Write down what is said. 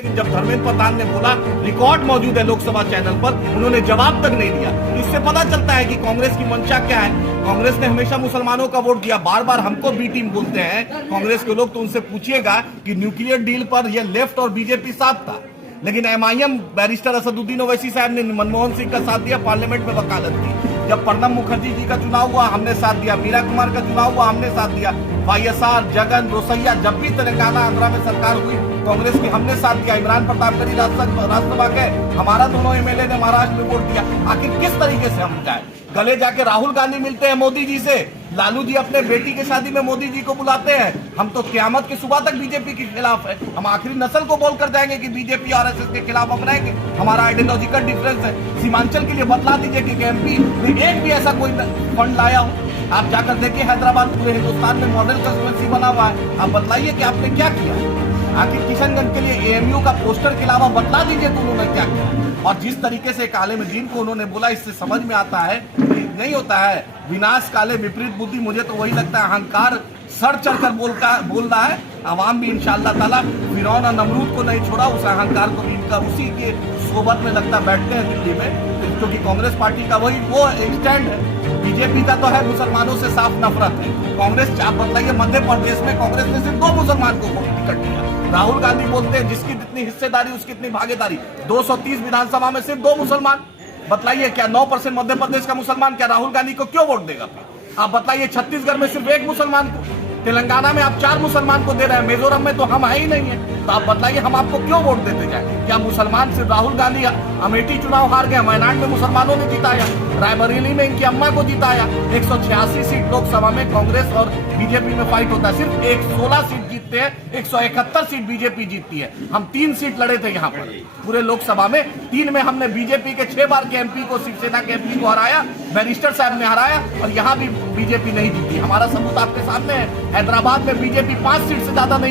लेकिन जब धर्मेंद्र प्रधान ने बोला, रिकॉर्ड मौजूद है लोकसभा चैनल पर, उन्होंने जवाब तक नहीं दिया। तो इससे पता चलता है कि कांग्रेस की मंशा क्या है। कांग्रेस ने हमेशा मुसलमानों का वोट दिया। बार बार हमको बी टीम बोलते हैं कांग्रेस के लोग, तो उनसे पूछिएगा कि न्यूक्लियर डील पर यह लेफ्ट और बीजेपी साथ था, लेकिन एमआईएम बैरिस्टर असदुद्दीन ओवैसी साहब ने मनमोहन सिंह का साथ दिया, पार्लियामेंट में वकालत की। जब प्रणब मुखर्जी जी का चुनाव हुआ, हमने साथ दिया। मीरा कुमार का चुनाव हुआ, हमने साथ दिया। वाईएसआर, जगन, रोसैया, जब भी तेलंगाना आंध्रा में सरकार हुई कांग्रेस की, हमने साथ दिया। इमरान प्रताप करी राज्यसभा के, हमारा दोनों एमएलए ने महाराष्ट्र में वोट दिया। आखिर किस तरीके से हम जाए? गले जाके राहुल गांधी मिलते हैं मोदी जी से, लालू जी अपने बेटी की शादी में मोदी जी को बुलाते हैं। हम तो क्यामत की सुबह तक बीजेपी के खिलाफ है। हम आखिरी नस्ल को बोल कर जाएंगे कि बीजेपी और आरएसएस के खिलाफ हम रहेंगे। हमारा आइडियोलॉजिकल डिफरेंस है। सीमांचल के लिए बतला दीजिए कि एमपी में एक भी ऐसा कोई फंड लाया हो। आप जाकर देखिए, हैदराबाद पूरे हिंदुस्तान में मॉडल कंस्टिट्यूएंसी बना हुआ है। आप बतलाइए कि आपने क्या किया। आखिर किशनगंज के लिए एएमयू का पोस्टर के अलावा बतला दीजिए कि उन्होंने क्या किया। और जिस तरीके से आलिम दीन को उन्होंने बोला, इससे समझ में आता है कि नहीं होता है विनाश काले विपरीत बुद्धि। मुझे तो वही लगता है अहंकार सर चढ़कर बोल रहा है। अवाम भी इंशाअल्लाह ताला फिरौन और नमरूद को नहीं छोड़ा, उस अहंकार को भी इनका उसी के सोबत में लगता बैठते हैं दिल्ली में, क्योंकि कांग्रेस पार्टी का वही वो स्टैंड है। बीजेपी का तो है मुसलमानों से साफ नफरत है। कांग्रेस, आप बताइए, मध्य प्रदेश में कांग्रेस ने सिर्फ 2 मुसलमान को टिकट दिया। राहुल गांधी बोलते हैं जिसकी जितनी हिस्सेदारी उसकी इतनी भागीदारी। 230 विधानसभा में सिर्फ 2 मुसलमान। बतलाइए, क्या 9% मध्य प्रदेश का मुसलमान क्या राहुल गांधी को क्यों वोट देगा? आप बताइए, छत्तीसगढ़ में सिर्फ 1 मुसलमान को, तेलंगाना में आप 4 मुसलमान को दे रहे हैं, मिजोरम में तो हम है ही नहीं है। तो आप बताइए, हम आपको क्यों वोट देते जाए? क्या मुसलमान सिर्फ राहुल गांधी? अमेठी चुनाव हार गए, वायनाड में मुसलमानों ने जिताया, रायबरेली में इनकी अम्मा को जिताया। 186 सीट लोकसभा में कांग्रेस और बीजेपी में फाइट होता है, सिर्फ 16 सीट जीतते हैं, 171 सीट बीजेपी जीतती है। हम 3 सीट लड़े थे यहाँ पर पूरे लोकसभा में, 3 में हमने बीजेपी के 6 बार के एमपी को, शिवसेना के एमपी को हराया, बैरिस्टर साहब ने हराया, और यहाँ भी बीजेपी नहीं जीती। हमारा सबूत आपके सामने है। हैदराबाद में बीजेपी 5 सीट से ज्यादा नहीं